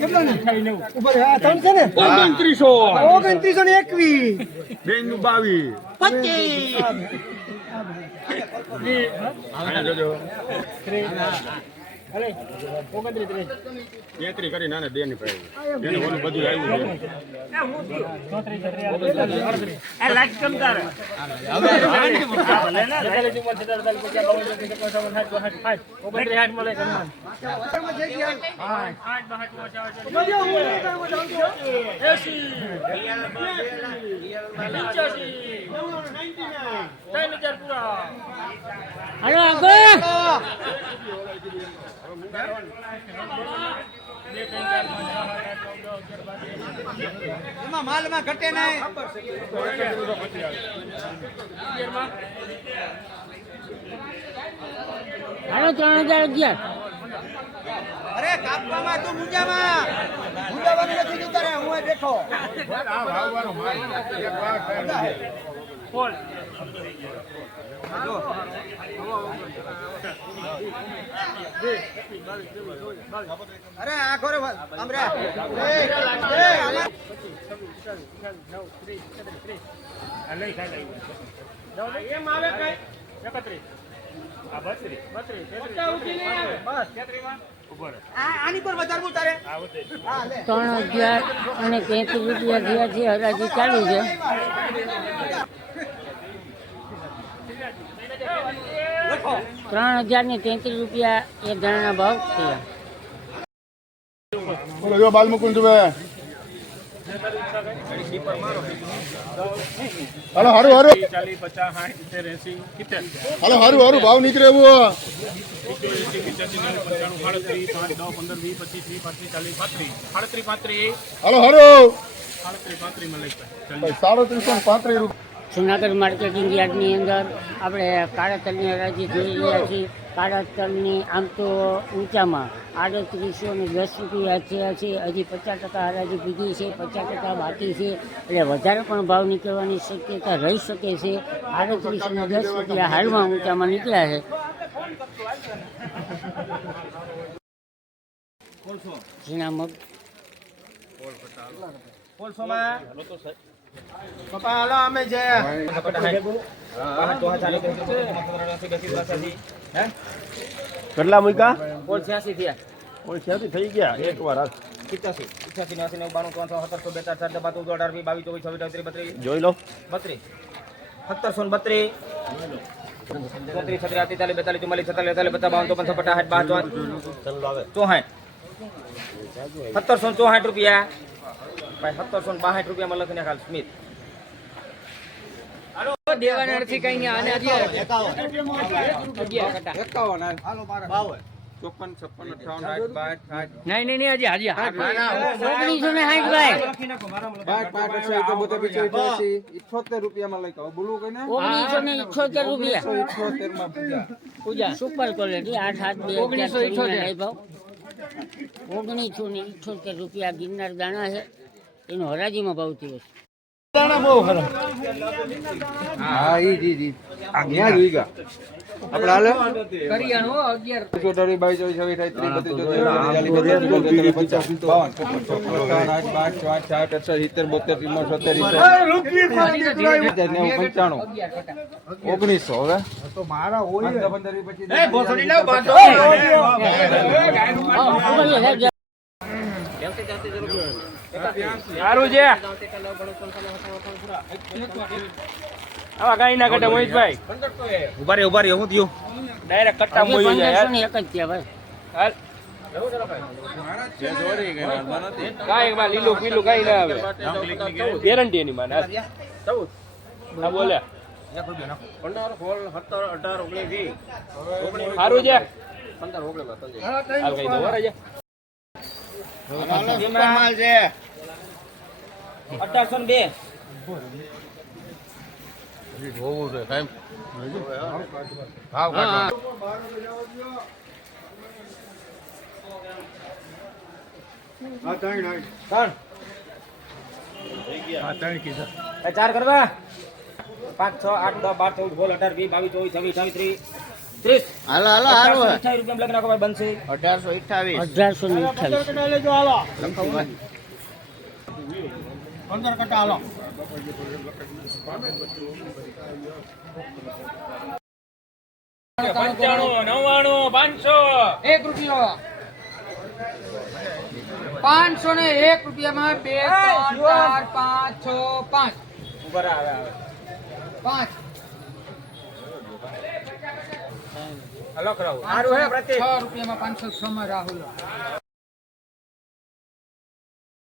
કેટલા ને ઉપર આ ત્રણ છે ને 2921 બેન નું 22 અરે 29 33 કરી નાને દેની ભાઈ એને ઓલું બધું આવ્યું આ લાઈટ કમ તારે હવે લેના રેલે જીવન છે 47 59 મળે કરમાન 3000 પૂરા હાલો આગળ એમાં માલમાં ઘટે નહીં હાલો 3011 અરે કાપવામાં તું મુંજાવાનું નથી તું તારે હું બેઠો બોલ અરે આ ખોરે આમ રે એમ આવે કઈ 31 આ 32 આની પર વધારવું તારે 3033 રૂપિયા થયા છે હરાજી ચાલુ છે 3033 રૂપિયા એક જણાના ભાવ થયા બોલો જો બાલ મુકુંદ ભાઈ હાલો હારું 40 50 60 70 80 હાલો હારું ભાવ નીકળે એવું હાલો હારું 3735 રૂપિયા જુનાગઢ માર્કેટિંગ યાર્ડની અંદર આપણે કાળા તલની હરાજી જોઈ રહ્યા છીએ. કાળા તલની આમ તો ઊંચામાં 3810 રૂપિયા થયા છે. હજી 50% હરાજી ભીગી છે, 50% બાકી છે, એટલે વધારે પણ ભાવ નીકળવાની શક્યતા રહી શકે છે. 3810 રૂપિયા હાલમાં ઊંચામાં નીકળ્યા છે. ઝીણા મગ પપ્પા હાલો અમે છે કેટલા મૂક્યા? 86 થયા. 86 થઈ ગયા એક વાર 85 89 92 300 17 17 22 24 26 જોઈ લો 32 1732 33 36 42 44 47 1764 રૂપિયા ભાઈ 1762 રૂપિયામાં લખીને ખાલ સ્મિત દેવાના નથી કઈ નહીં આને 78 રૂપિયામાં લઈ કહો બોલું કઈ ને 1978 રૂપિયા 78 માં પૂજા સુપર ક્વોલિટી 1978 રૂપિયા ગિરનાર દાણા છે. એનો હરાજીમાં ભાવ થયો છે. દાણા બહુ ખરા હા ઈ આ ગયા જોઈ ગયા આપણે હાલે કરિયાણો 11 ચોટાડી 22 23 તો મારા હોય 15 સારું છે આવા ગાય ના કટા મોહિતભાઈ ઉભા રે હું થયું ડાયરેક્ટ કટ્ટા મોઈ જાય એક જ છે ભાઈ. હાલ કાઈ માં લીલું પીલું કાઈ ના આવે ગેરંટી એની માં હા બોલે 15 16 17 18 19 સારું છે 15 19 હાલ કઈ દો વરાય માલ છે 1802 જોવું છે સાહેબ ભાવ ચાર કરવા 5 6 8 10 12 14 16 18 20 22 24 26 27 હાલો હાલો હારું હે. 28 રૂપિયા લખ નાખો ભાઈ બનશે 1828 1828 95 99 500 1 રૂપિયો 501 રૂપિયામાં 2 3 4 5 6 5 ઉપર આવે 5 હલો કરાવો સારું હે પ્રતિ 6 રૂપિયામાં 506 માં રાહુલ